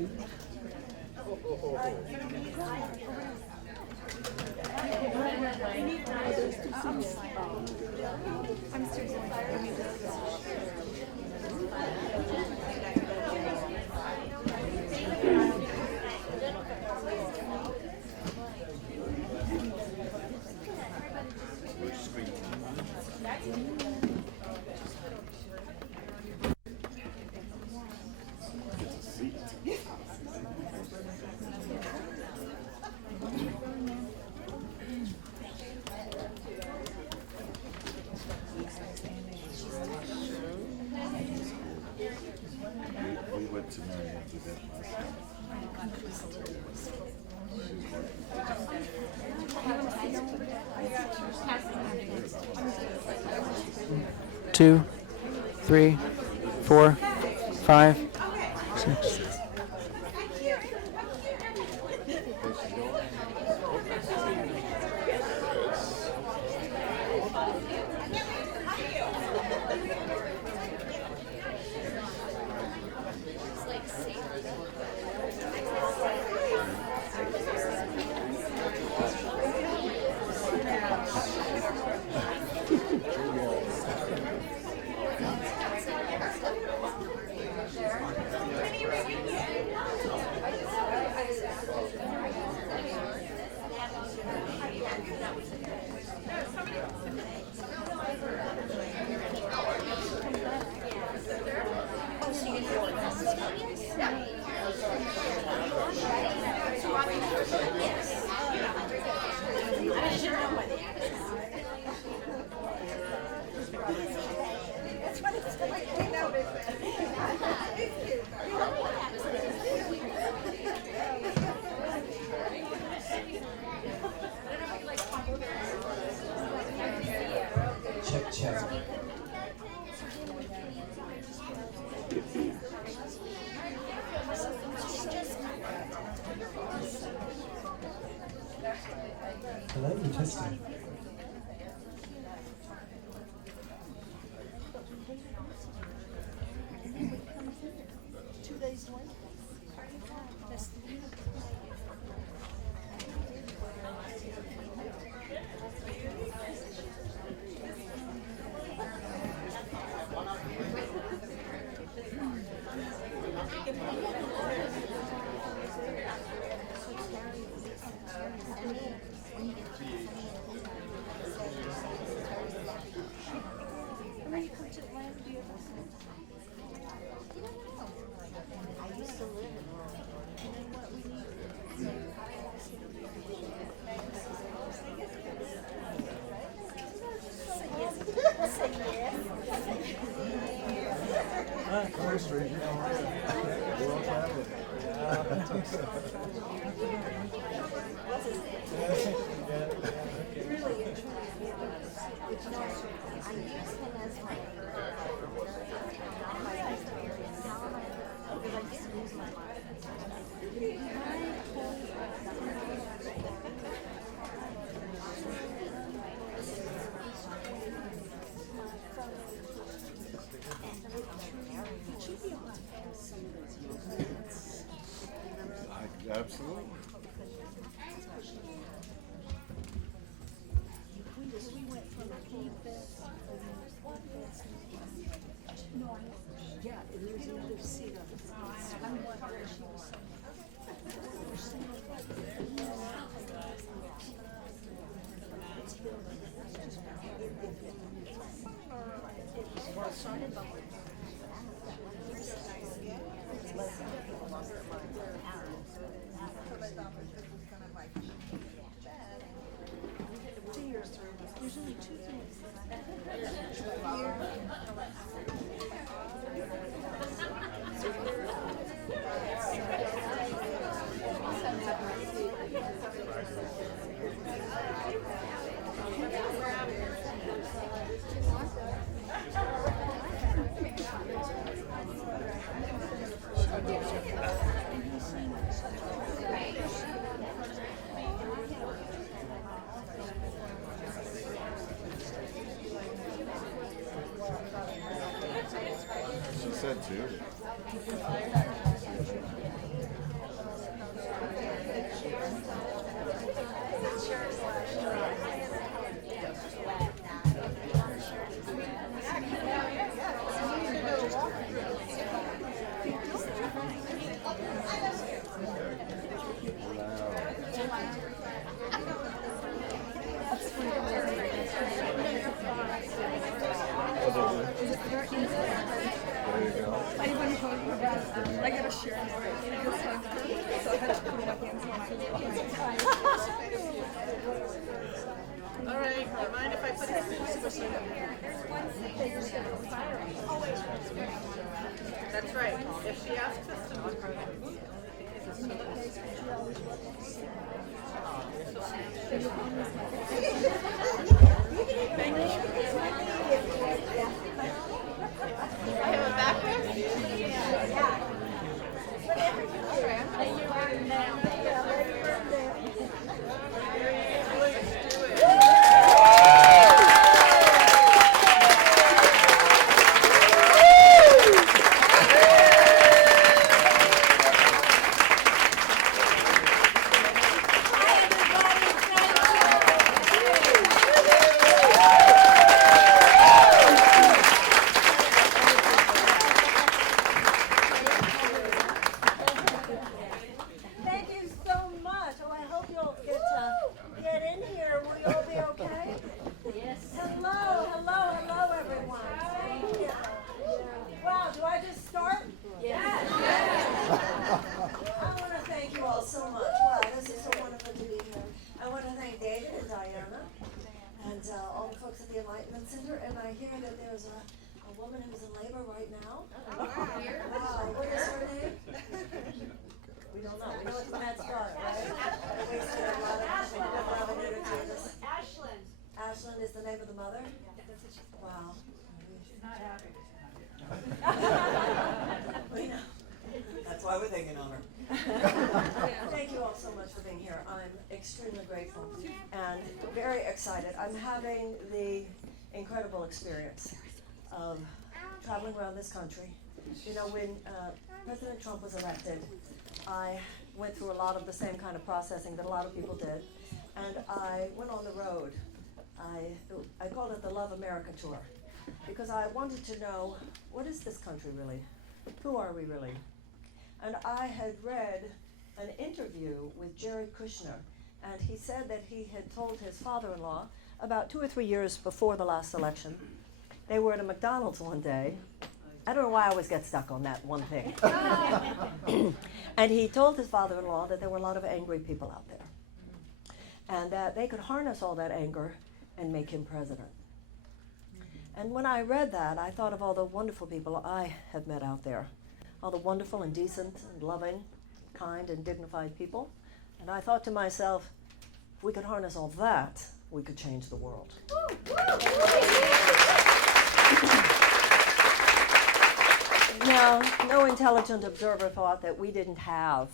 We went to Marianne's event last night. 2, 3, 4, 5, 6. Check, check. Hello, you're testing. Absolutely. She said too. I got a share this time, so I had to put my hands on All right, do you mind if I put it That's right. If she asks us to Thank you. I have a backpack? Yeah. All the folks at the Enlightenment Center, and I hear that there's a woman who's in labor right now. Oh, wow. What is her name? We don't know. We know it's a bad start, right? Wasted a lot of Ashland. Ashland is the name of the mother? Wow. She's not happy. We know. That's why we're thinking on her. Thank you all so much for being here. I'm extremely grateful and very excited. I'm having the incredible experience of traveling around this country. You know, when President Trump was elected, I went through a lot of the same kind of processing that a lot of people did, and I went on the road. I called it the Love America Tour, because I wanted to know, what is this country really? Who are we really? And I had read an interview with Jared Kushner, and he said that he had told his father-in-law about 2 or 3 years before the last election. They were at a McDonald's one day. I don't know why I always get stuck on that one thing. And he told his father-in-law that there were a lot of angry people out there, and that they could harness all that anger and make him president. And when I read that, I thought of all the wonderful people I have met out there, all the wonderful and decent and loving, kind and dignified people. And I thought to myself, if we could harness all that, we could change the world. Now, no intelligent observer thought that we didn't have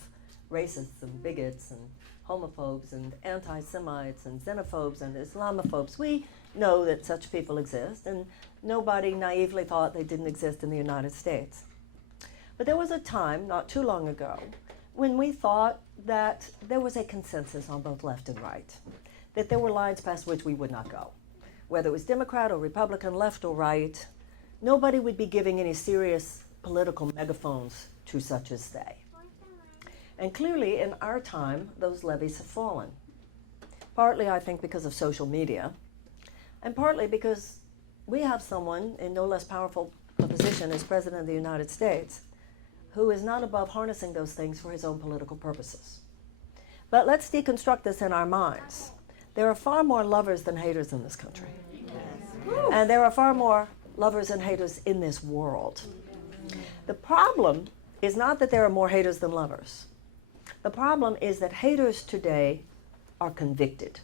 racists and bigots and homophobes and anti-Semites and xenophobes and Islamophobes. We know that such people exist, and nobody naively thought they didn't exist in the United States. But there was a time, not too long ago, when we thought that there was a consensus on both left and right, that there were lines past which we would not go. Whether it was Democrat or Republican, left or right, nobody would be giving any serious political megaphones to such as they. And clearly, in our time, those levees have fallen. Partly, I think, because of social media, and partly because we have someone in no less powerful a position as President of the United States who is not above harnessing those things for his own political purposes. But let's deconstruct this in our minds. There are far more lovers than haters in this country. And there are far more lovers and haters in this world. The problem is not that there are more haters than lovers. The problem is that haters today are convicted.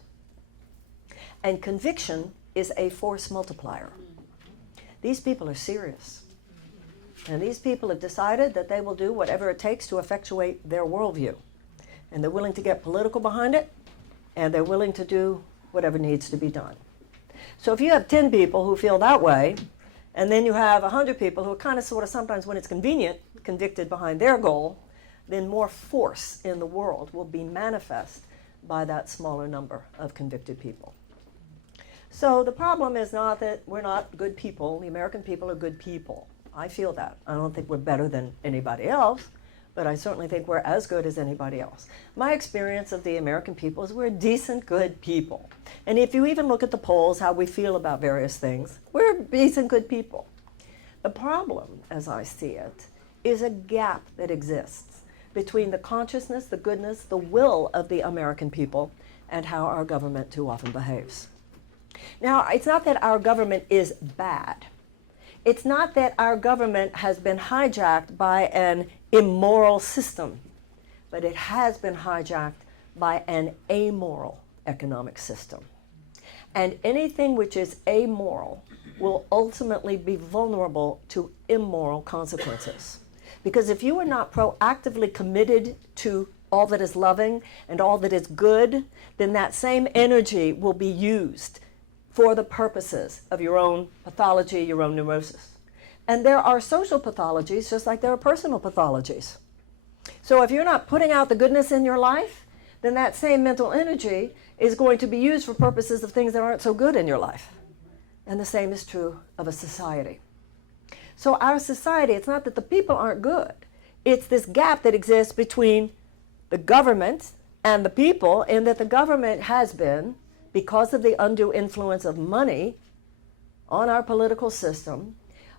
And conviction is a force multiplier. These people are serious. And these people have decided that they will do whatever it takes to effectuate their worldview. And they're willing to get political behind it, and they're willing to do whatever needs to be done. So if you have 10 people who feel that way, and then you have 100 people who are kind of sort of sometimes when it's convenient, convicted behind their goal, then more force in the world will be manifest by that smaller number of convicted people. So the problem is not that we're not good people. The American people are good people. I feel that. I don't think we're better than anybody else, but I certainly think we're as good as anybody else. My experience of the American people is we're decent, good people. And if you even look at the polls, how we feel about various things, we're decent, good people. The problem, as I see it, is a gap that exists between the consciousness, the goodness, the will of the American people and how our government too often behaves. Now, it's not that our government is bad. It's not that our government has been hijacked by an immoral system, but it has been hijacked by an amoral economic system. And anything which is amoral will ultimately be vulnerable to immoral consequences. Because if you are not proactively committed to all that is loving and all that is good, then that same energy will be used for the purposes of your own pathology, your own neurosis. And there are social pathologies just like there are personal pathologies. So if you're not putting out the goodness in your life, then that same mental energy is going to be used for purposes of things that aren't so good in your life. And the same is true of a society. So our society, it's not that the people aren't good. It's this gap that exists between the government and the people, in that the government has been, because of the undue influence of money on our political system,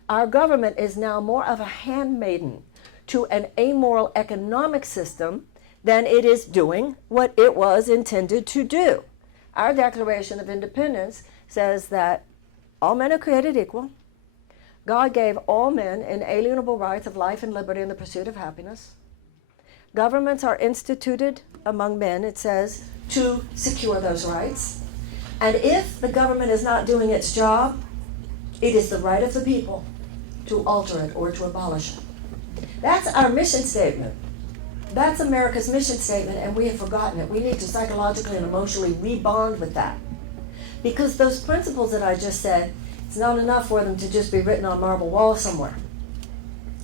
our government is now more of a handmaiden to an amoral economic system than it is doing what it was intended to do. Our Declaration of Independence says that all men are created equal. God gave all men inalienable rights of life and liberty in the pursuit of happiness. Governments are instituted among men, it says, to secure those rights. And if the government is not doing its job, it is the right of the people to alter it or to abolish it. That's our mission statement. That's America's mission statement, and we have forgotten it. We need to psychologically and emotionally rebond with that. Because those principles that I just said, it's not enough for them to just be written on marble walls somewhere.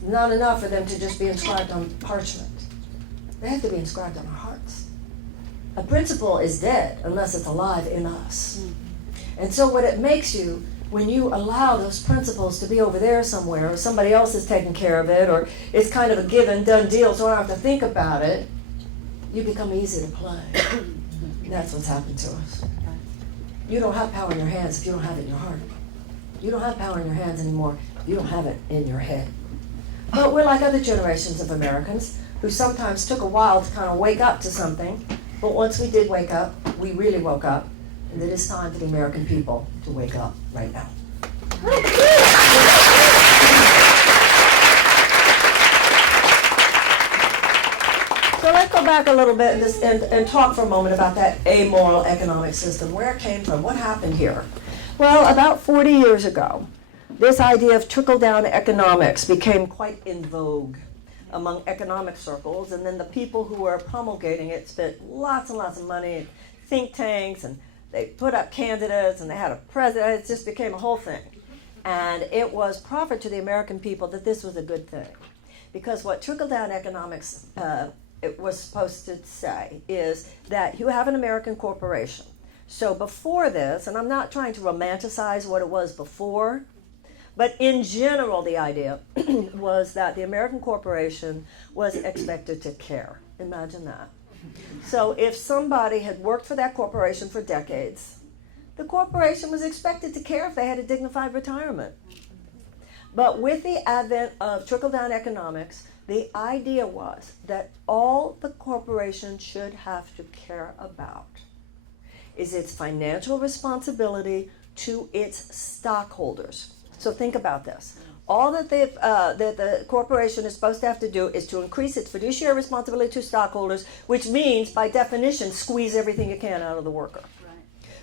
Not enough for them to just be inscribed on parchment. They have to be inscribed on our hearts. A principle is dead unless it's alive in us. And so what it makes you, when you allow those principles to be over there somewhere, or somebody else is taking care of it, or it's kind of a given, done deal, so I don't have to think about it, you become easy to play. That's what's happened to us. You don't have power in your hands if you don't have it in your heart. You don't have power in your hands anymore if you don't have it in your head. But we're like other generations of Americans who sometimes took a while to kind of wake up to something, but once we did wake up, we really woke up, and it is time for the American people to wake up right now. So let's go back a little bit and talk for a moment about that amoral economic system, where it came from, what happened here. Well, about 40 years ago, this idea of trickle-down economics became quite in vogue among economic circles, and then the people who were promulgating it spent lots and lots of money in think tanks, and they put up candidates, and they had a president. It just became a whole thing. And it was proffered to the American people that this was a good thing. Because what trickle-down economics it was supposed to say is that you have an American corporation. So before this, and I'm not trying to romanticize what it was before, but in general, the idea was that the American corporation was expected to care. Imagine that. So if somebody had worked for that corporation for decades, the corporation was expected to care if they had a dignified retirement. But with the advent of trickle-down economics, the idea was that all the corporation should have to care about is its financial responsibility to its stockholders. So think about this. All that the corporation is supposed to have to do is to increase its fiduciary responsibility to stockholders, which means, by definition, squeeze everything you can out of the worker. Right.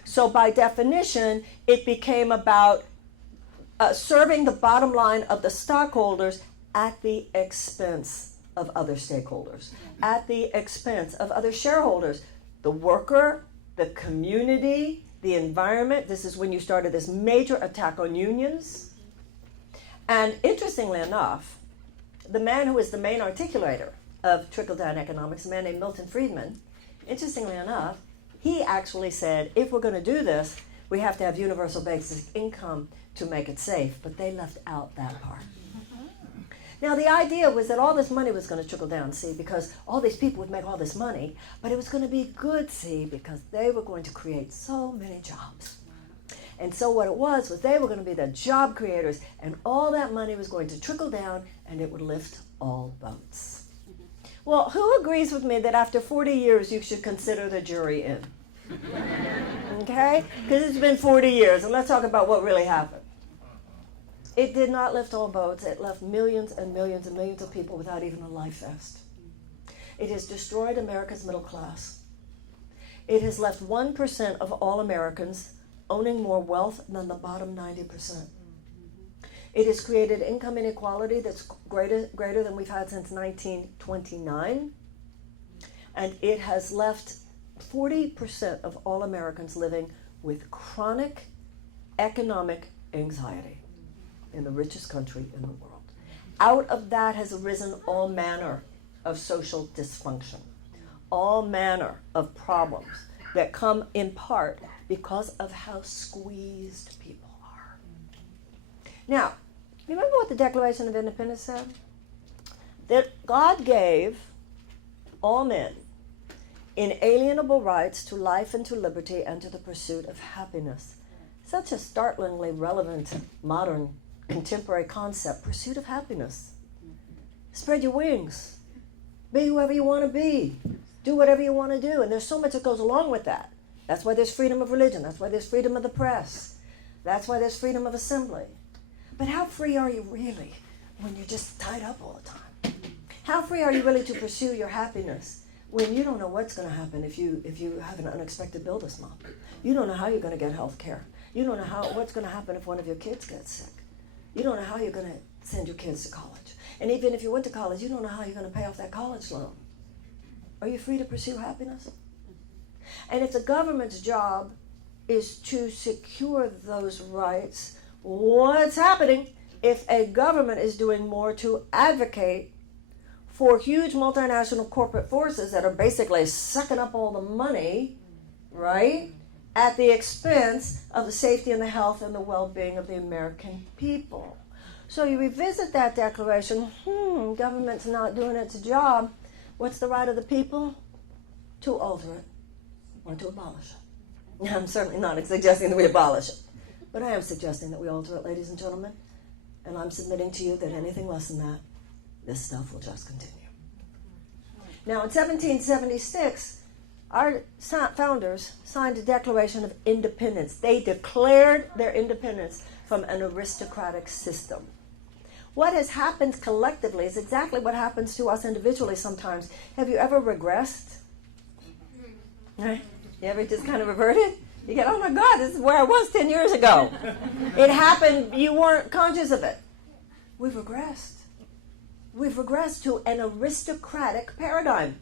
So by definition, it became about serving the bottom line of the stockholders at the expense of other stakeholders, at the expense of other shareholders, the worker, the community, the environment. This is when you started this major attack on unions. And interestingly enough, the man who was the main articulator of trickle-down economics, a man named Milton Friedman, interestingly enough, he actually said, if we're going to do this, we have to have universal basic income to make it safe. But they left out that part. Now, the idea was that all this money was going to trickle down, see, because all these people would make all this money, but it was going to be good, see, because they were going to create so many jobs. And so what it was they were going to be the job creators, and all that money was going to trickle down, and it would lift all boats. Well, who agrees with me that after 40 years you should consider the jury in? Okay? Because it's been 40 years, and let's talk about what really happened. It did not lift all boats. It left millions and millions and millions of people without even a life vest. It has destroyed America's middle class. It has left 1% of all Americans owning more wealth than the bottom 90%. It has created income inequality that's greater than we've had since 1929. And it has left 40% of all Americans living with chronic economic anxiety in the richest country in the world. Out of that has arisen all manner of social dysfunction, all manner of problems that come in part because of how squeezed people are. Now, remember what the Declaration of Independence said? That God gave all men inalienable rights to life and to liberty and to the pursuit of happiness. Such a startlingly relevant, modern, contemporary concept, pursuit of happiness. Spread your wings. Be whoever you want to be. Do whatever you want to do. And there's so much that goes along with that. That's why there's freedom of religion. That's why there's freedom of the press. That's why there's freedom of assembly. But how free are you really when you're just tied up all the time? How free are you really to pursue your happiness when you don't know what's going to happen if you have an unexpected bill this month? You don't know how you're going to get health care. You don't know what's going to happen if one of your kids gets sick. You don't know how you're going to send your kids to college. And even if you went to college, you don't know how you're going to pay off that college loan. Are you free to pursue happiness? And if the government's job is to secure those rights, what's happening if a government is doing more to advocate for huge multinational corporate forces that are basically sucking up all the money, right, at the expense of the safety and the health and the well-being of the American people? So you revisit that declaration, government's not doing its job. What's the right of the people? To alter it or to abolish it. I'm certainly not suggesting that we abolish it, but I am suggesting that we alter it, ladies and gentlemen. And I'm submitting to you that anything less than that, this stuff will just continue. Now, in 1776, our founders signed a Declaration of Independence. They declared their independence from an aristocratic system. What has happened collectively is exactly what happens to us individually sometimes. Have you ever regressed? Right? You ever just kind of reverted? You get, oh my God, this is where I was 10 years ago. It happened, you weren't conscious of it. We've regressed. We've regressed to an aristocratic paradigm.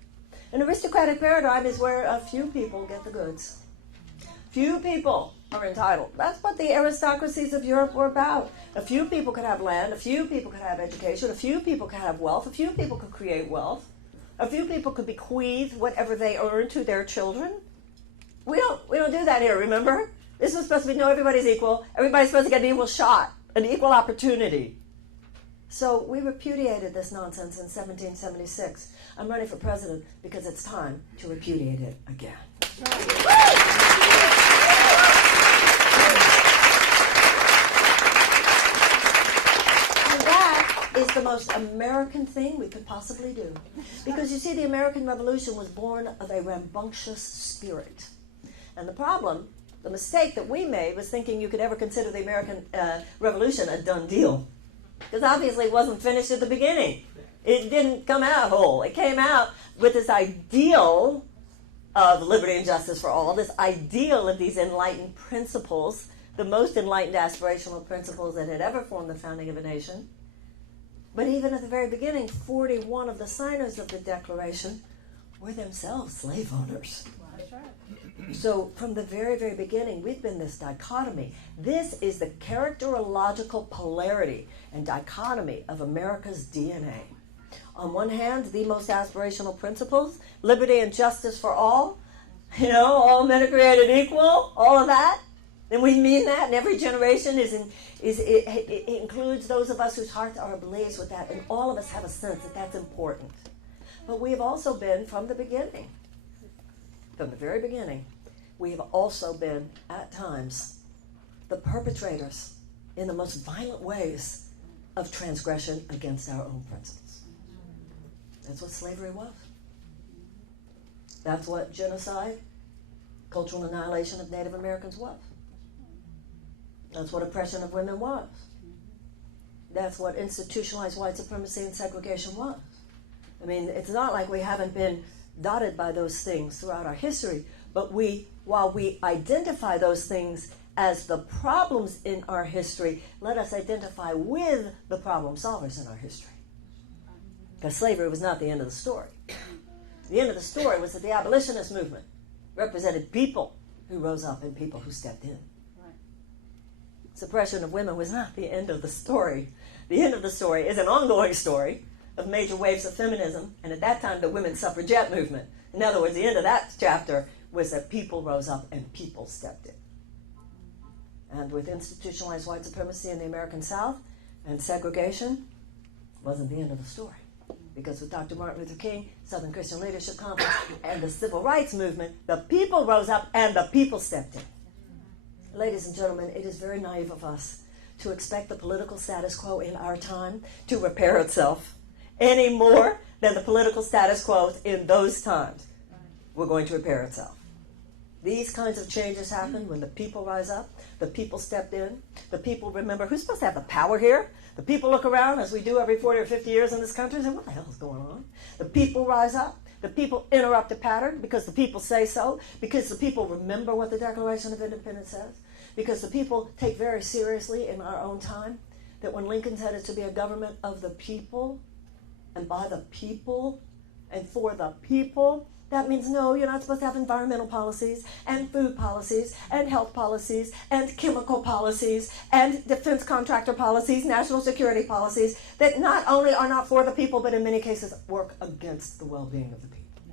An aristocratic paradigm is where a few people get the goods. Few people are entitled. That's what the aristocracies of Europe were about. A few people could have land, a few people could have education, a few people could have wealth, a few people could create wealth, a few people could bequeath whatever they earned to their children. We don't do that here, remember? This was supposed to be, no, everybody's equal. Everybody's supposed to get an equal shot, an equal opportunity. So we repudiated this nonsense in 1776. I'm running for president because it's time to repudiate it again. And that is the most American thing we could possibly do. Because you see, the American Revolution was born of a rambunctious spirit. And the problem, the mistake that we made was thinking you could ever consider the American Revolution a done deal. Because obviously it wasn't finished at the beginning. It didn't come out whole. It came out with this ideal of liberty and justice for all, this ideal of these enlightened principles, the most enlightened aspirational principles that had ever formed the founding of a nation. But even at the very beginning, 41 of the signers of the Declaration were themselves slave owners. So from the very, very beginning, we've been this dichotomy. This is the characterological polarity and dichotomy of America's DNA. On one hand, the most aspirational principles, liberty and justice for all, all men are created equal, all of that. And we mean that, and every generation it includes those of us whose hearts are ablaze with that, and all of us have a sense that that's important. But we have also been, from the beginning, from the very beginning, we have also been, at times, the perpetrators in the most violent ways of transgression against our own principles. That's what slavery was. That's what genocide, cultural annihilation of Native Americans was. That's what oppression of women was. That's what institutionalized white supremacy and segregation was. I mean, it's not like we haven't been dotted by those things throughout our history, but while we identify those things as the problems in our history, let us identify with the problem solvers in our history. Because slavery was not the end of the story. The end of the story was that the abolitionist movement represented people who rose up and people who stepped in. Suppression of women was not the end of the story. The end of the story is an ongoing story of major waves of feminism, and at that time the women's suffragette movement. In other words, the end of that chapter was that people rose up and people stepped in. And with institutionalized white supremacy in the American South and segregation, wasn't the end of the story. Because with Dr. Martin Luther King, Southern Christian Leadership Conference, and the Civil Rights Movement, the people rose up and the people stepped in. Ladies and gentlemen, it is very naive of us to expect the political status quo in our time to repair itself any more than the political status quo in those times were going to repair itself. These kinds of changes happen when the people rise up, the people stepped in, the people remember who's supposed to have the power here. The people look around, as we do every 40 or 50 years in this country, and say, what the hell is going on? The people rise up, the people interrupt the pattern because the people say so, because the people remember what the Declaration of Independence says, because the people take very seriously in our own time that when Lincoln said it's to be a government of the people, and by the people, and for the people, that means no, you're not supposed to have environmental policies, and food policies, and health policies, and chemical policies, and defense contractor policies, national security policies, that not only are not for the people, but in many cases work against the well-being of the people.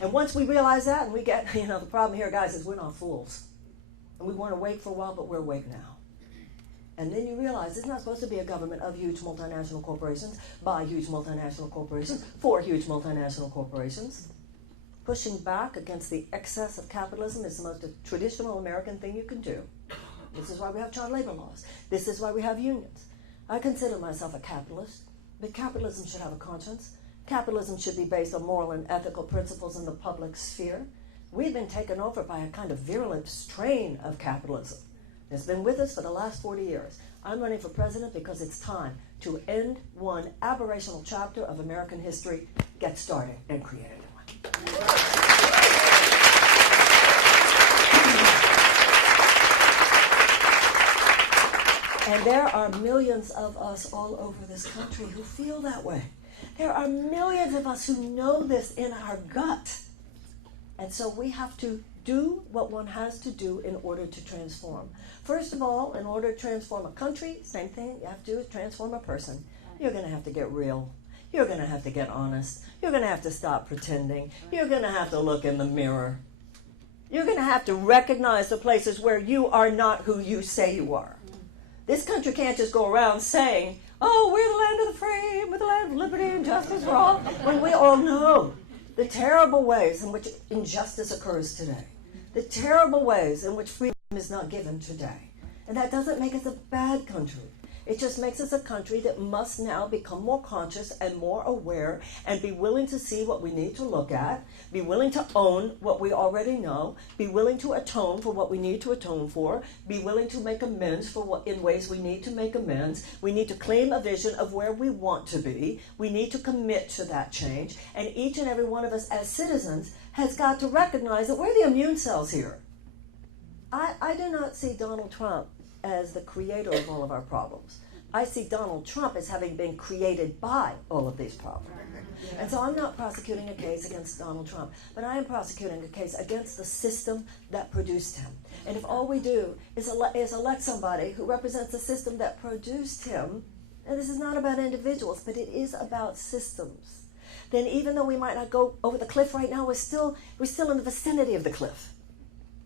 And once we realize that, and we get, the problem here, guys, is we're not fools. And we weren't awake for a while, but we're awake now. And then you realize it's not supposed to be a government of huge multinational corporations, by huge multinational corporations, for huge multinational corporations. Pushing back against the excess of capitalism is the most traditional American thing you can do. This is why we have child labor laws. This is why we have unions. I consider myself a capitalist, but capitalism should have a conscience. Capitalism should be based on moral and ethical principles in the public sphere. We've been taken over by a kind of virulent strain of capitalism. It's been with us for the last 40 years. I'm running for president because it's time to end one aberrational chapter of American history, get started, and create a new one. And there are millions of us all over this country who feel that way. There are millions of us who know this in our gut. And so we have to do what one has to do in order to transform. First of all, in order to transform a country, same thing you have to do is transform a person. You're going to have to get real. You're going to have to get honest. You're going to have to stop pretending. You're going to have to look in the mirror. You're going to have to recognize the places where you are not who you say you are. This country can't just go around saying, oh, we're the land of the free, we're the land of liberty and justice for all, when we all know the terrible ways in which injustice occurs today, the terrible ways in which freedom is not given today. And that doesn't make us a bad country. It just makes us a country that must now become more conscious and more aware and be willing to see what we need to look at, be willing to own what we already know, be willing to atone for what we need to atone for, be willing to make amends for what in ways we need to make amends. We need to claim a vision of where we want to be. We need to commit to that change. And each and every one of us as citizens has got to recognize that we're the immune cells here. I do not see Donald Trump as the creator of all of our problems. I see Donald Trump as having been created by all of these problems. And so I'm not prosecuting a case against Donald Trump, but I am prosecuting a case against the system that produced him. And if all we do is elect somebody who represents the system that produced him, and this is not about individuals, but it is about systems, then even though we might not go over the cliff right now, we're still in the vicinity of the cliff.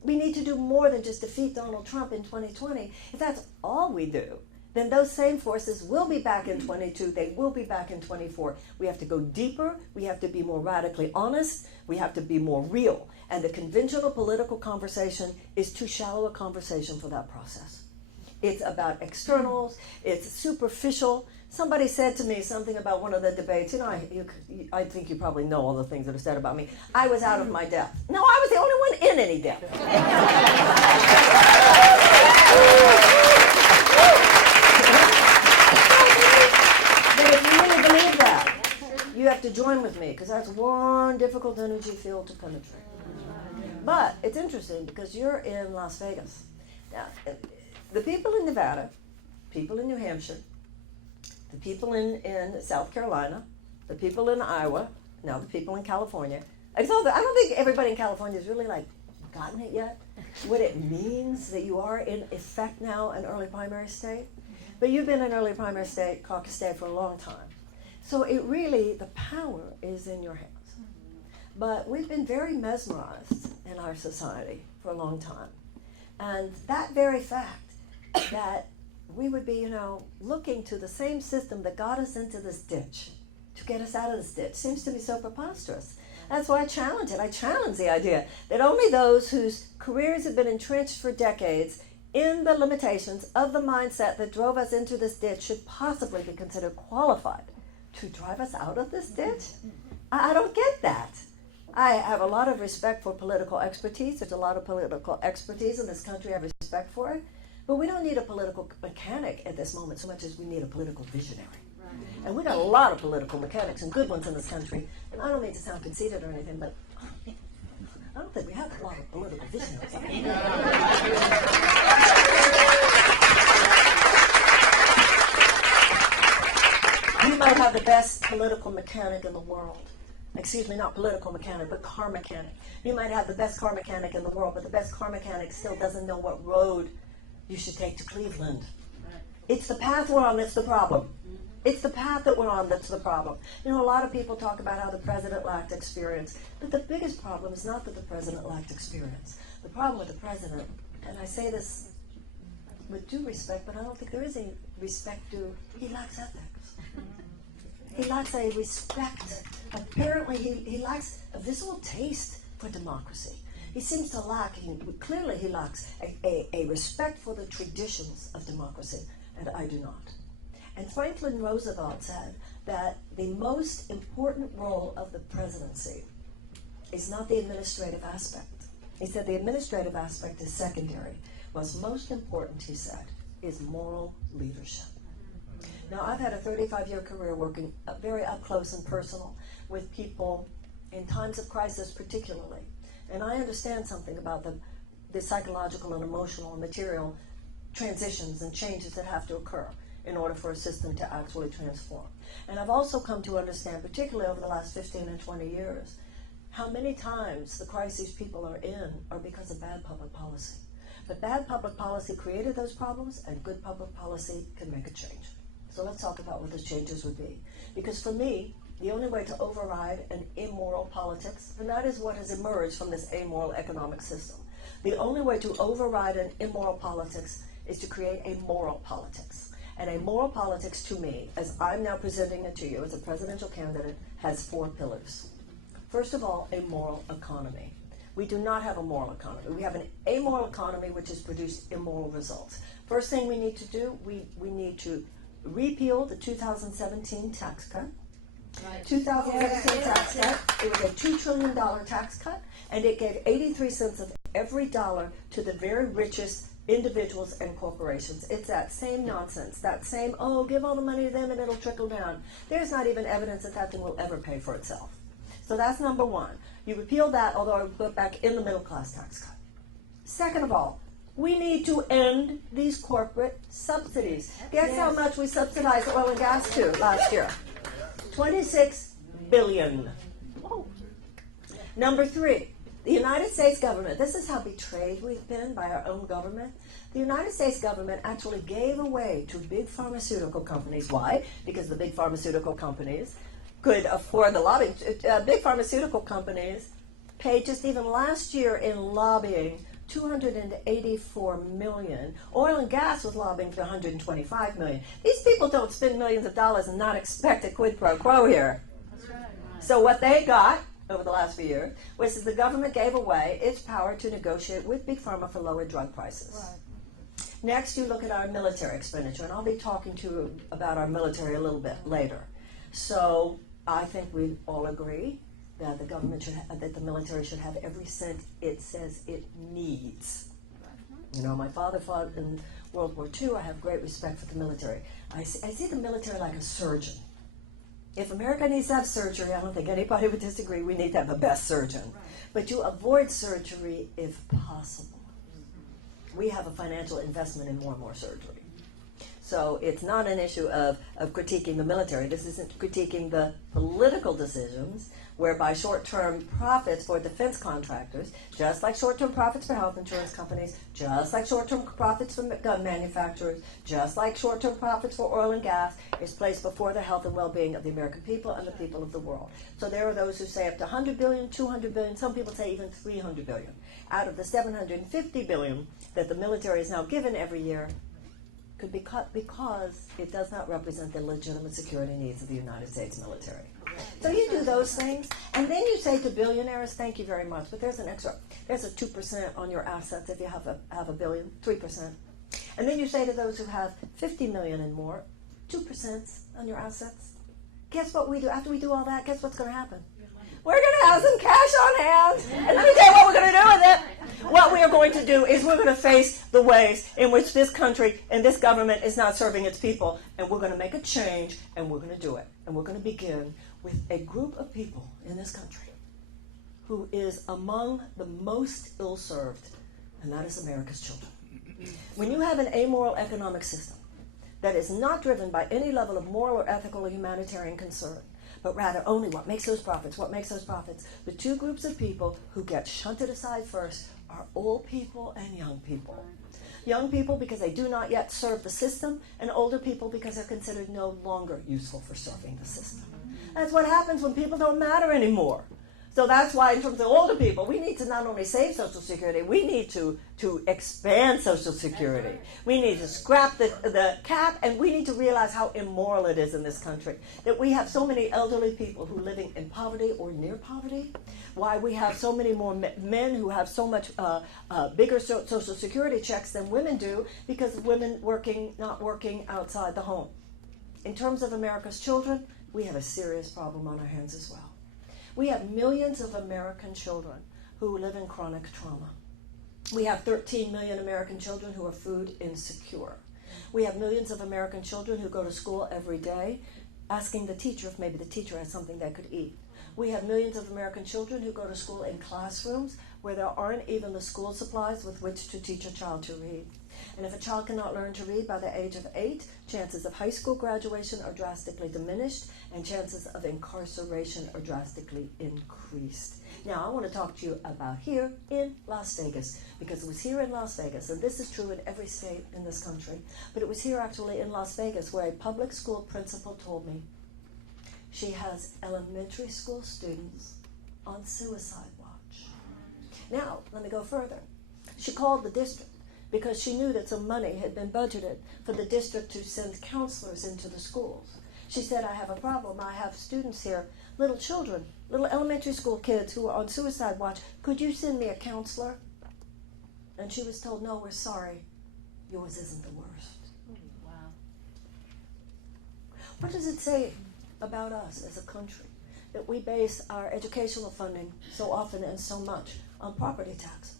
We need to do more than just defeat Donald Trump in 2020. If that's all we do, then those same forces will be back in 22. They will be back in 24. We have to go deeper. We have to be more radically honest. We have to be more real. And the conventional political conversation is too shallow a conversation for that process. It's about externals. It's superficial. Somebody said to me something about one of the debates. You know, I think you probably know all the things that are said about me. I was out of my depth. No, I was the only one in any depth. But if you really believe that, you have to join with me, because that's one difficult energy field to penetrate. But it's interesting because you're in Las Vegas. Now, the people in Nevada, people in New Hampshire, the people in South Carolina, the people in Iowa, now the people in California. I don't think everybody in California has really gotten it yet, what it means that you are in effect now an early primary state. But you've been an early primary state, caucus state for a long time. So it really, the power is in your hands. But we've been very mesmerized in our society for a long time. And that very fact that we would be, looking to the same system that got us into this ditch to get us out of this ditch seems to be so preposterous. That's why I challenge it. I challenge the idea that only those whose careers have been entrenched for decades in the limitations of the mindset that drove us into this ditch should possibly be considered qualified to drive us out of this ditch. I don't get that. I have a lot of respect for political expertise. There's a lot of political expertise in this country. I have respect for it. But we don't need a political mechanic at this moment so much as we need a political visionary. Right. And we got a lot of political mechanics and good ones in this country. And I don't mean to sound conceited or anything, but I don't think we have a lot of political visionaries. You might have the best political mechanic in the world. Excuse me, not political mechanic, but car mechanic. You might have the best car mechanic in the world, but the best car mechanic still doesn't know what road you should take to Cleveland. Right. It's the path we're on that's the problem. Mm-hmm. It's the path that we're on that's the problem. A lot of people talk about how the president lacked experience, but the biggest problem is not that the president lacked experience. The problem with the president, and I say this with due respect, but I don't think there is any respect due, he lacks ethics. He lacks a respect. Apparently, he lacks a visceral taste for democracy. He seems to lack, clearly he lacks a respect for the traditions of democracy, and I do not. And Franklin Roosevelt said that the most important role of the presidency is not the administrative aspect. He said the administrative aspect is secondary. What's most important, he said, is moral leadership. Now, I've had a 35-year career working very up close and personal with people in times of crisis particularly. And I understand something about the psychological and emotional and material transitions and changes that have to occur in order for a system to actually transform. And I've also come to understand, particularly over the last 15 and 20 years, how many times the crises people are in are because of bad public policy. But bad public policy created those problems, and good public policy can make a change. So let's talk about what those changes would be. Because for me, the only way to override an immoral politics, and that is what has emerged from this amoral economic system. The only way to override an immoral politics is to create a moral politics. And a moral politics, to me, as I'm now presenting it to you as a presidential candidate, has 4 pillars. First of all, a moral economy. We do not have a moral economy. We have an amoral economy which has produced immoral results. First thing we need to do, we need to repeal the 2017 tax cut. Right. 2017 tax cut, it was a $2 trillion tax cut, and it gave 83 cents of every dollar to the very richest individuals and corporations. It's that same nonsense, that same, give all the money to them and it'll trickle down. There's not even evidence that that thing will ever pay for itself. So that's number one. You repeal that, although I would put back in the middle class tax cut. Second of all, we need to end these corporate subsidies. Guess how much we subsidized oil and gas to last year? $26 billion. Oh. Number 3, the United States government, this is how betrayed we've been by our own government. The United States government actually gave away to big pharmaceutical companies. Why? Because the big pharmaceutical companies could afford the lobbying. Big pharmaceutical companies paid just even last year in lobbying $284 million. Oil and gas was lobbying for $125 million. These people don't spend millions of dollars and not expect a quid pro quo here. That's right. So what they got over the last few years was that the government gave away its power to negotiate with Big Pharma for lower drug prices. Right. Next, you look at our military expenditure, and I'll be talking to you about our military a little bit later. So I think we all agree that the government should that the military should have every cent it says it needs. You know, my father fought in World War II. I have great respect for the military. I see the military like a surgeon. If America needs to have surgery, I don't think anybody would disagree. We need to have the best surgeon. But you avoid surgery if possible. We have a financial investment in more and more surgery. So it's not an issue of critiquing the military. This isn't critiquing the political decisions whereby short-term profits for defense contractors, just like short-term profits for health insurance companies, just like short-term profits for gun manufacturers, just like short-term profits for oil and gas, is placed before the health and well-being of the American people and the people of the world. So there are those who say up to 100 billion, 200 billion, some people say even 300 billion. Out of the 750 billion that the military is now given every year, could be cut because it does not represent the legitimate security needs of the United States military. So you do those things, and then you say to billionaires, thank you very much, but there's an extra, there's a 2% on your assets if you have a billion, 3%. And then you say to those who have 50 million and more, 2% on your assets. Guess what we do? After we do all that, guess what's going to happen? We're going to have some cash on hand. And let me tell you what we're going to do with it. What we are going to do is we're going to face the ways in which this country and this government is not serving its people. And we're going to make a change, and we're going to do it. And we're going to begin with a group of people in this country who is among the most ill-served, and that is America's children. When you have an amoral economic system that is not driven by any level of moral or ethical or humanitarian concern, but rather only what makes those profits, the two groups of people who get shunted aside first are old people and young people. Young people because they do not yet serve the system, and older people because they're considered no longer useful for serving the system. That's what happens when people don't matter anymore. So that's why in terms of older people, we need to not only save Social Security, we need to expand Social Security. We need to scrap the cap, and we need to realize how immoral it is in this country. That we have so many elderly people who are living in poverty or near poverty. Why we have so many more men who have so much bigger Social Security checks than women do, because women not working outside the home. In terms of America's children, we have a serious problem on our hands as well. We have millions of American children who live in chronic trauma. We have 13 million American children who are food insecure. We have millions of American children who go to school every day asking the teacher if maybe the teacher has something they could eat. We have millions of American children who go to school in classrooms where there aren't even the school supplies with which to teach a child to read. And if a child cannot learn to read by the age of 8, chances of high school graduation are drastically diminished, and chances of incarceration are drastically increased. Now, I want to talk to you about here in Las Vegas, because it was here in Las Vegas, and this is true in every state in this country, but it was here actually in Las Vegas where a public school principal told me she has elementary school students on suicide watch. Now, let me go further. She called the district because she knew that some money had been budgeted for the district to send counselors into the schools. She said, I have a problem. I have students here, little children, little elementary school kids who are on suicide watch. Could you send me a counselor? And she was told, no, we're sorry. Yours isn't the worst. Wow. What does it say about us as a country that we base our educational funding so often and so much on property tax?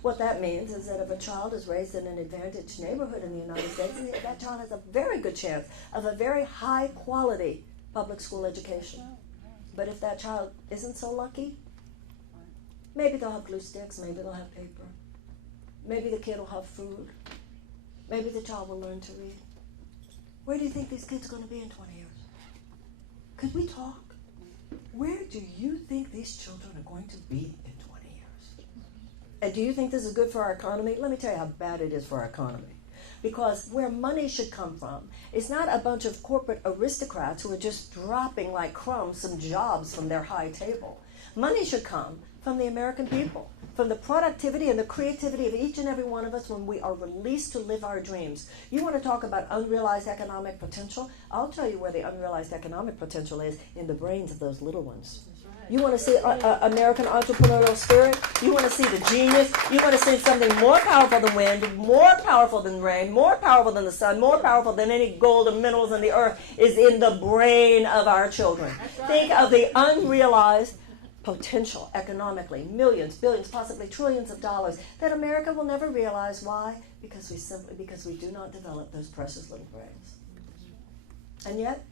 What that means is that if a child is raised in an advantaged neighborhood in the United States, that child has a very good chance of a very high quality public school education. But if that child isn't so lucky, maybe they'll have glue sticks, maybe they'll have paper. Maybe the kid will have food. Maybe the child will learn to read. Where do you think these kids are going to be in 20 years? Could we talk? Where do you think these children are going to be in 20 years? And do you think this is good for our economy? Let me tell you how bad it is for our economy. Because where money should come from is not a bunch of corporate aristocrats who are just dropping like crumbs some jobs from their high table. Money should come from the American people, from the productivity and the creativity of each and every one of us when we are released to live our dreams. You want to talk about unrealized economic potential? I'll tell you where the unrealized economic potential is, in the brains of those little ones. That's right. You want to see American entrepreneurial spirit? You want to see the genius? You want to see something more powerful than wind, more powerful than rain, more powerful than the sun, more powerful than any gold and minerals in the earth is in the brain of our children. Think of the unrealized potential economically, millions, billions, possibly trillions of dollars that America will never realize. Why? Because we do not develop those precious little brains. And yet,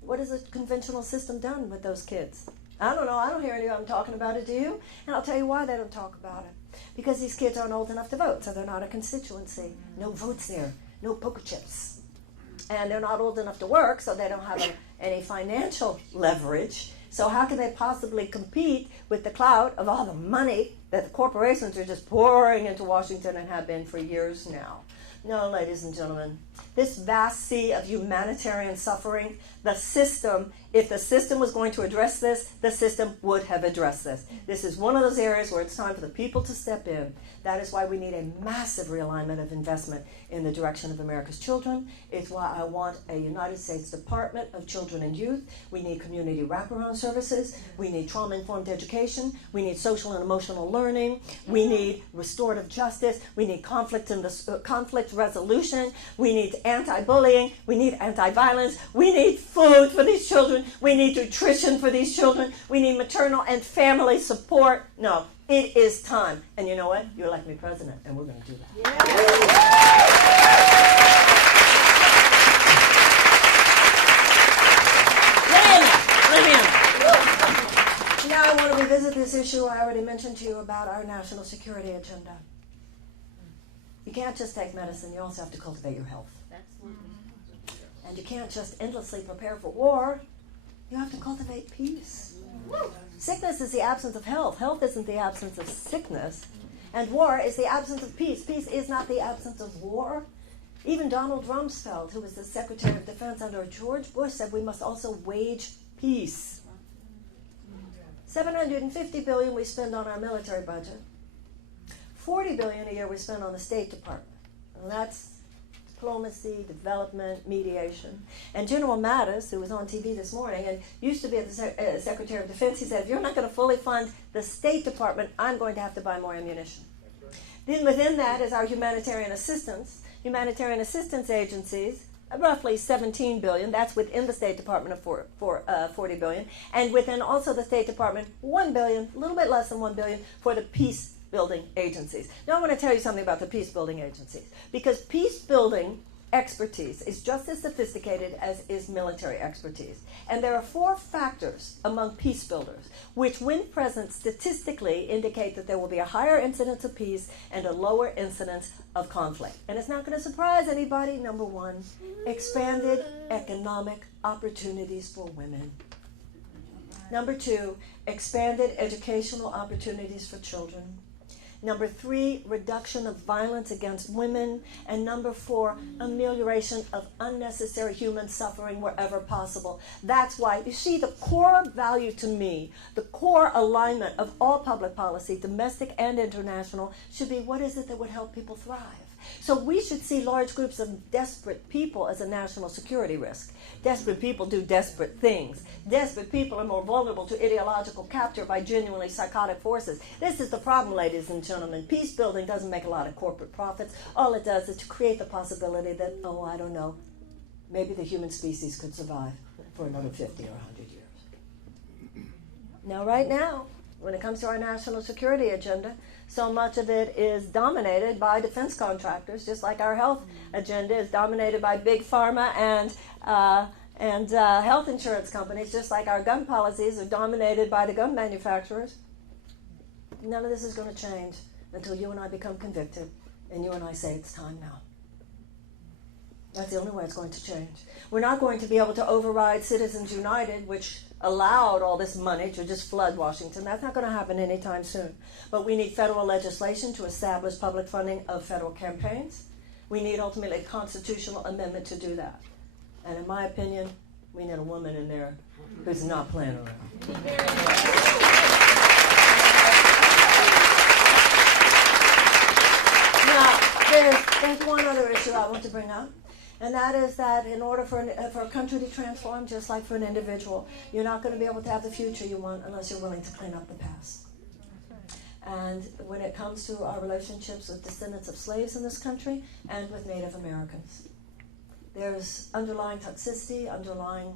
what has a conventional system done with those kids? I don't know. I don't hear any of them talking about it, do you? And I'll tell you why they don't talk about it. Because these kids aren't old enough to vote, so they're not a constituency. No votes there. No poker chips. And they're not old enough to work, so they don't have any financial leverage. So how can they possibly compete with the clout of all the money that the corporations are just pouring into Washington and have been for years now? No, ladies and gentlemen, this vast sea of humanitarian suffering, the system, if the system was going to address this, the system would have addressed this. This is one of those areas where it's time for the people to step in. That is why we need a massive realignment of investment in the direction of America's children. It's why I want a United States Department of Children and Youth. We need community wraparound services. We need trauma-informed education. We need social and emotional learning. We need restorative justice. We need conflict resolution. We need anti-bullying. We need anti-violence. We need food for these children. We need nutrition for these children. We need maternal and family support. No, it is time. And you know what? You elect me president, and we're going to do that. Let me in. Now I want to revisit this issue I already mentioned to you about our national security agenda. You can't just take medicine. You also have to cultivate your health. And you can't just endlessly prepare for war. You have to cultivate peace. Sickness is the absence of health. Health isn't the absence of sickness. And war is the absence of peace. Peace is not the absence of war. Even Donald Rumsfeld, who was the Secretary of Defense under George Bush, said we must also wage peace. $750 billion we spend on our military budget. $40 billion a year we spend on the State Department. And that's diplomacy, development, mediation. And General Mattis, who was on TV this morning and used to be the Secretary of Defense, he said, if you're not going to fully fund the State Department, I'm going to have to buy more ammunition. Then within that is our humanitarian assistance. Humanitarian assistance agencies, roughly $17 billion. That's within the State Department of $40 billion. And within also the State Department, $1 billion, a little bit less than $1 billion for the peace building agencies. Now I want to tell you something about the peace building agencies, because peace building expertise is just as sophisticated as is military expertise. And there are 4 factors among peace builders which, when present statistically, indicate that there will be a higher incidence of peace and a lower incidence of conflict. And it's not going to surprise anybody. Number 1, expanded economic opportunities for women. Number 2, expanded educational opportunities for children. Number 3, reduction of violence against women. And number 4, amelioration of unnecessary human suffering wherever possible. That's why, you see, the core value to me, the core alignment of all public policy, domestic and international, should be what is it that would help people thrive. So we should see large groups of desperate people as a national security risk. Desperate people do desperate things. Desperate people are more vulnerable to ideological capture by genuinely psychotic forces. This is the problem, ladies and gentlemen. Peace building doesn't make a lot of corporate profits. All it does is to create the possibility that, oh, I don't know, maybe the human species could survive for another 50 or 100 years. Now, right now, when it comes to our national security agenda, so much of it is dominated by defense contractors, just like our health agenda is dominated by big pharma and health insurance companies, just like our gun policies are dominated by the gun manufacturers. None of this is going to change until you and I become convicted and you and I say it's time now. That's the only way it's going to change. We're not going to be able to override Citizens United, which allowed all this money to just flood Washington. That's not going to happen anytime soon. But we need federal legislation to establish public funding of federal campaigns. We need ultimately a constitutional amendment to do that. And in my opinion, we need a woman in there who's not playing around. Now, there's one other issue I want to bring up. And that is that in order for a country to transform, just like for an individual, you're not going to be able to have the future you want unless you're willing to clean up the past. And when it comes to our relationships with descendants of slaves in this country and with Native Americans, there's underlying toxicity, underlying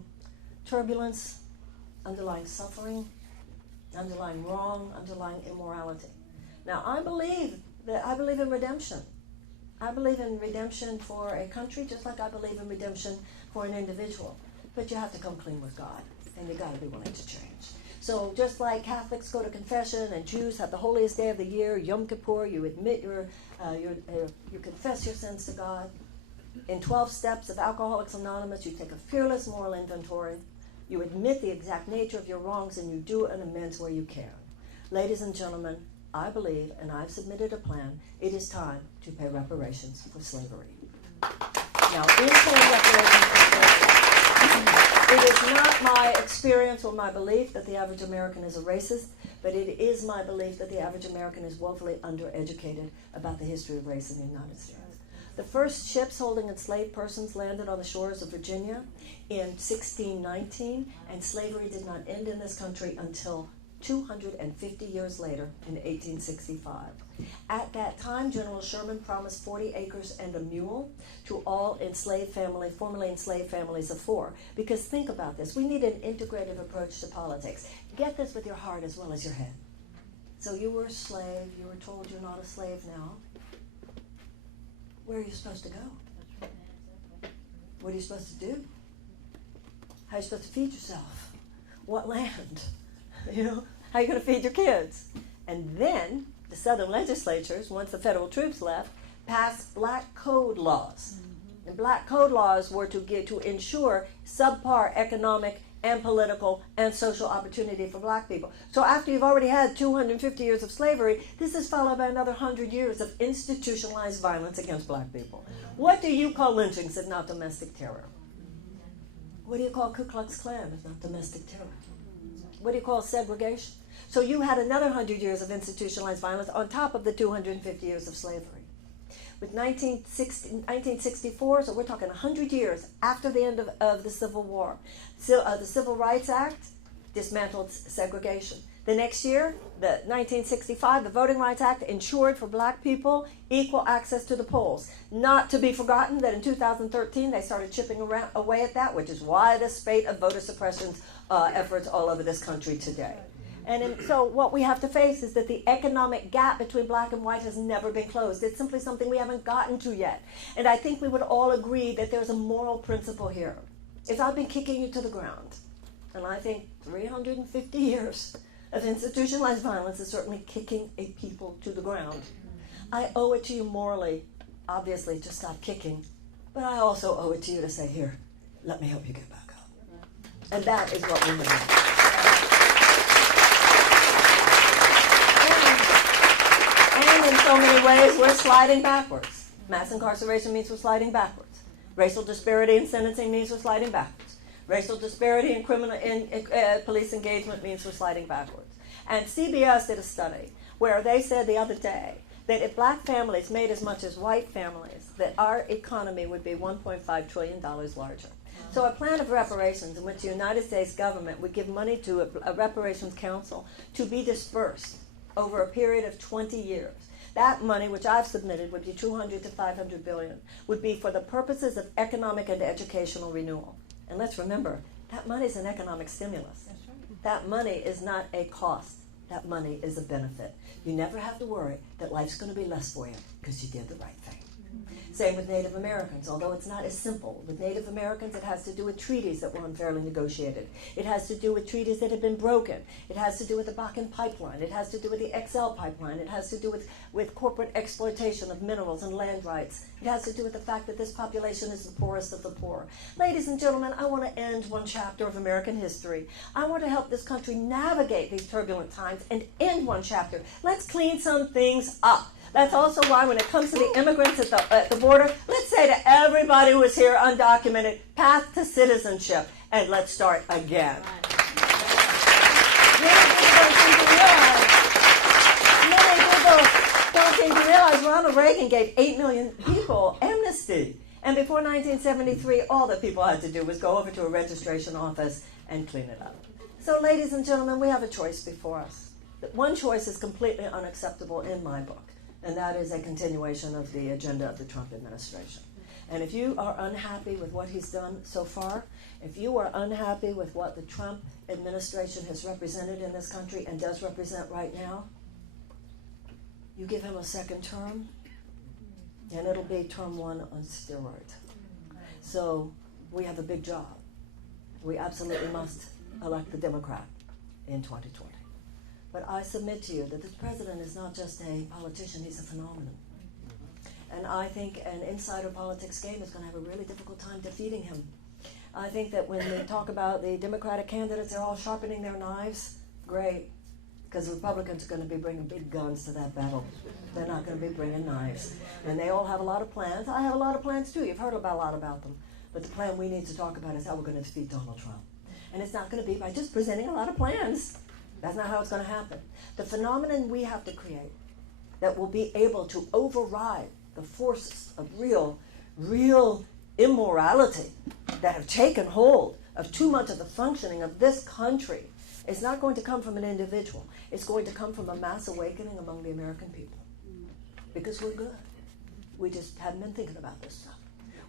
turbulence, underlying suffering, underlying wrong, underlying immorality. Now, I believe in redemption. I believe in redemption for a country just like I believe in redemption for an individual. But you have to come clean with God, and you got to be willing to change. So just like Catholics go to confession and Jews have the holiest day of the year, Yom Kippur, you admit you confess your sins to God. In 12 steps of Alcoholics Anonymous, you take a fearless moral inventory. You admit the exact nature of your wrongs, and you do an amends where you can. Ladies and gentlemen, I believe, and I've submitted a plan, it is time to pay reparations for slavery. Now, in paying reparations for slavery, it is not my experience or my belief that the average American is a racist, but it is my belief that the average American is woefully undereducated about the history of race in the United States. The first ships holding enslaved persons landed on the shores of Virginia in 1619, and slavery did not end in this country until 250 years later in 1865. At that time, General Sherman promised 40 acres and a mule to all formerly enslaved families of 4. Because think about this, we need an integrative approach to politics. Get this with your heart as well as your head. So you were a slave, you were told you're not a slave now. Where are you supposed to go? What are you supposed to do? How are you supposed to feed yourself? What land? How are you going to feed your kids? And then the Southern legislatures, once the federal troops left, passed black code laws. And black code laws were to ensure subpar economic and political and social opportunity for black people. So after you've already had 250 years of slavery, this is followed by another 100 years of institutionalized violence against black people. What do you call lynchings if not domestic terror? What do you call Ku Klux Klan if not domestic terror? What do you call segregation? So you had another 100 years of institutionalized violence on top of the 250 years of slavery. With 1964, so we're talking 100 years after the end of the Civil War, the Civil Rights Act dismantled segregation. The next year, the 1965, the Voting Rights Act ensured for black people equal access to the polls. Not to be forgotten that in 2013, they started chipping away at that, which is why the spate of voter suppression efforts all over this country today. So what we have to face is that the economic gap between black and white has never been closed. It's simply something we haven't gotten to yet. And I think we would all agree that there's a moral principle here. If I've been kicking you to the ground, and I think 350 years of institutionalized violence is certainly kicking a people to the ground, I owe it to you morally, obviously, to stop kicking. But I also owe it to you to say, here, let me help you get back up. And that is what we need. And in so many ways, we're sliding backwards. Mass incarceration means we're sliding backwards. Racial disparity in sentencing means we're sliding backwards. Racial disparity in police engagement means we're sliding backwards. And CBS did a study where they said the other day that if black families made as much as white families, that our economy would be $1.5 trillion larger. So a plan of reparations in which the United States government would give money to a reparations council to be dispersed over a period of 20 years. That money, which I've submitted, would be $200 to $500 billion, would be for the purposes of economic and educational renewal. And let's remember, that money is an economic stimulus. That money is not a cost. That money is a benefit. You never have to worry that life's going to be less for you because you did the right thing. Same with Native Americans, although it's not as simple. With Native Americans, it has to do with treaties that were unfairly negotiated. It has to do with treaties that have been broken. It has to do with the Bakken pipeline. It has to do with the XL pipeline. It has to do with corporate exploitation of minerals and land rights. It has to do with the fact that this population is the poorest of the poor. Ladies and gentlemen, I want to end one chapter of American history. I want to help this country navigate these turbulent times and end one chapter. Let's clean some things up. That's also why when it comes to the immigrants at the border, let's say to everybody who is here undocumented, path to citizenship, and let's start again. Many people don't seem to realize Ronald Reagan gave 8 million people amnesty. And before 1973, all that people had to do was go over to a registration office and clean it up. So, ladies and gentlemen, we have a choice before us. One choice is completely unacceptable in my book, and that is a continuation of the agenda of the Trump administration. And if you are unhappy with what he's done so far, if you are unhappy with what the Trump administration has represented in this country and does represent right now, you give him a second term, and it'll be term 1 on steroids. So we have a big job. We absolutely must elect the Democrat in 2020. But I submit to you that this president is not just a politician, he's a phenomenon. And I think an insider politics game is going to have a really difficult time defeating him. I think that when they talk about the Democratic candidates, they're all sharpening their knives. Great, because the Republicans are going to be bringing big guns to that battle. They're not going to be bringing knives. And they all have a lot of plans. I have a lot of plans too. You've heard a lot about them. But the plan we need to talk about is how we're going to defeat Donald Trump. And it's not going to be by just presenting a lot of plans. That's not how it's going to happen. The phenomenon we have to create that will be able to override the forces of real immorality that have taken hold of too much of the functioning of this country is not going to come from an individual. It's going to come from a mass awakening among the American people. Because we're good. We just haven't been thinking about this stuff.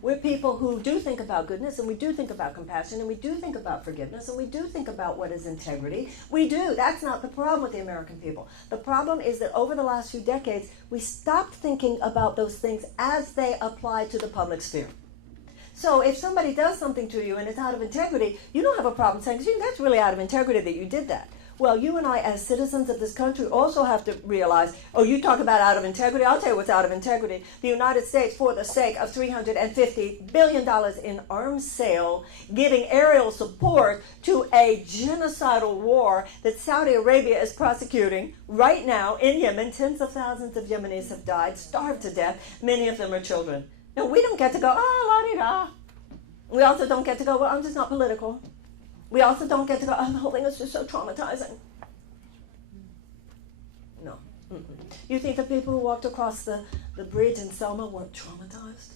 We're people who do think about goodness, and we do think about compassion, and we do think about forgiveness, and we do think about what is integrity. We do. That's not the problem with the American people. The problem is that over the last few decades, we stopped thinking about those things as they apply to the public sphere. So if somebody does something to you and it's out of integrity, you don't have a problem saying, gee, that's really out of integrity that you did that. Well, you and I, as citizens of this country, also have to realize, oh, you talk about out of integrity? I'll tell you what's out of integrity. The United States, for the sake of $350 billion in arms sale, giving aerial support to a genocidal war that Saudi Arabia is prosecuting right now in Yemen. Tens of thousands of Yemenis have died, starved to death. Many of them are children. Now, we don't get to go, oh, la-di-da. We also don't get to go, well, I'm just not political. We also don't get to go, oh, the whole thing is just so traumatizing. No. Mm-mm. You think the people who walked across the bridge in Selma weren't traumatized?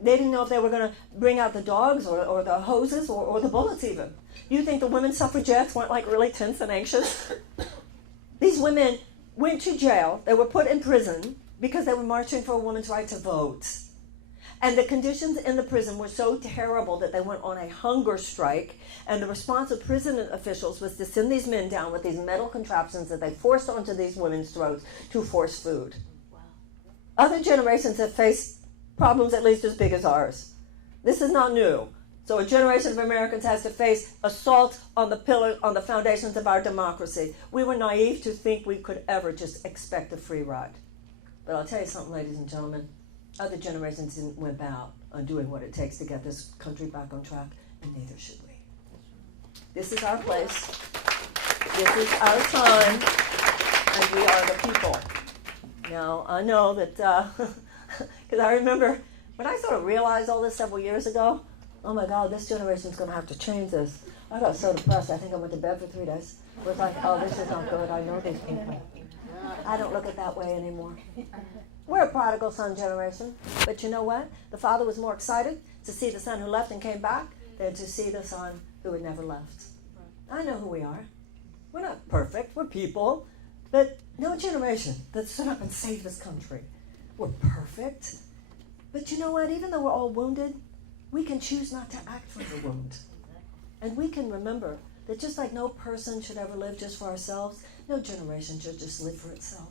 They didn't know if they were going to bring out the dogs or the hoses or the bullets even. You think the women suffragettes weren't like really tense and anxious? These women went to jail. They were put in prison because they were marching for a woman's right to vote. And the conditions in the prison were so terrible that they went on a hunger strike. And the response of prison officials was to send these men down with these metal contraptions that they forced onto these women's throats to force food. Wow. Other generations have faced problems at least as big as ours. This is not new. So a generation of Americans has to face assault on the foundations of our democracy. We were naive to think we could ever just expect a free ride. But I'll tell you something, ladies and gentlemen. Other generations didn't wimp out on doing what it takes to get this country back on track, and neither should we. This is our place. This is our time, and we are the people. Now, I know that, because I remember when I sort of realized all this several years ago, oh my God, this generation's going to have to change this. I got so depressed, I think I went to bed for 3 days. It was like, oh, this is not good. I know these people. I don't look at it that way anymore. We're a prodigal son generation, but you know what? The father was more excited to see the son who left and came back than to see the son who had never left. I know who we are. We're not perfect. We're people. But no generation that stood up and saved this country. We're perfect. But you know what? Even though we're all wounded, we can choose not to act from the wound. And we can remember that just like no person should ever live just for ourselves, no generation should just live for itself.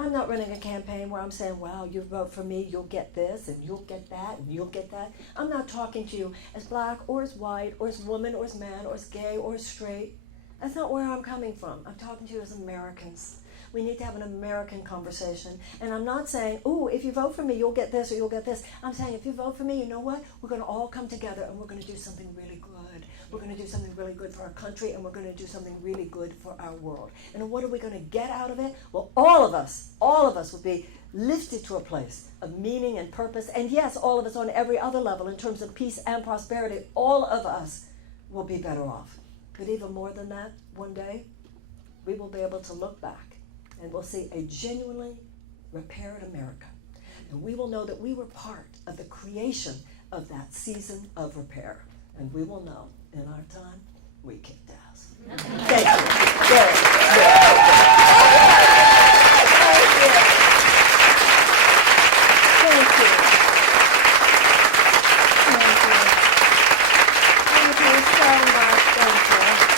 I'm not running a campaign where I'm saying, wow, you vote for me, you'll get this, and you'll get that, and you'll get that. I'm not talking to you as black or as white or as woman or as man or as gay or as straight. That's not where I'm coming from. I'm talking to you as Americans. We need to have an American conversation. And I'm not saying, ooh, if you vote for me, you'll get this or you'll get this. I'm saying, if you vote for me, you know what? We're going to all come together and we're going to do something really good. We're going to do something really good for our country, and we're going to do something really good for our world. And what are we going to get out of it? Well, all of us will be lifted to a place of meaning and purpose. And yes, all of us on every other level in terms of peace and prosperity, all of us will be better off. But even more than that, one day, we will be able to look back and we'll see a genuinely repaired America. And we will know that we were part of the creation of that season of repair. And we will know in our time we kicked ass. Thank you. Very, very Thank you. Thank you so much. Thank you.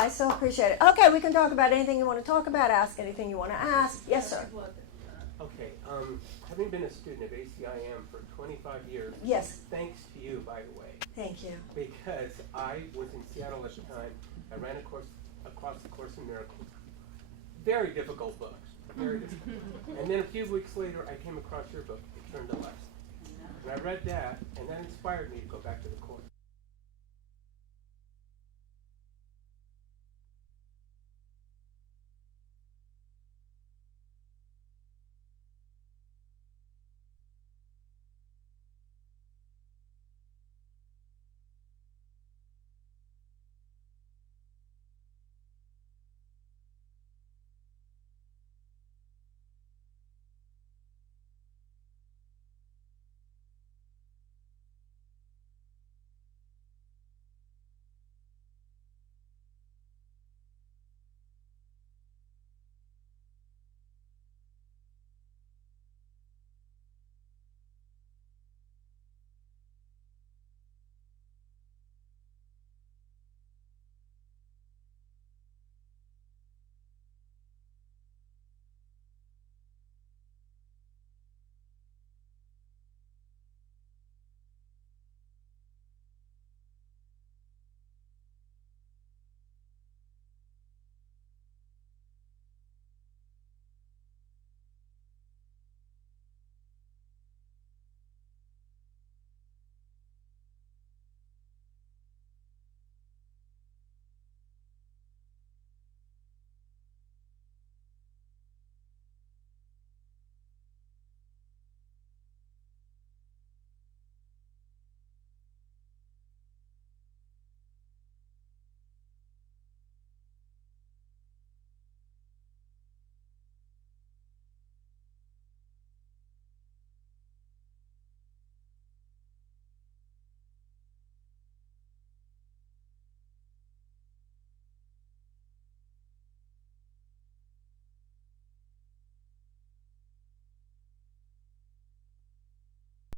I so appreciate it. Okay, we can talk about anything you want to talk about, ask anything you want to ask. Yes, sir. Okay, having been a student of ACIM for 25 years, Yes. thanks to you, by the way, Thank you. because I was in Seattle at the time. I ran across the Course in Miracles. Very difficult book, very difficult. And then a few weeks later, I came across your book, It Turned to Life. And I read that, and that inspired me to go back to the Course.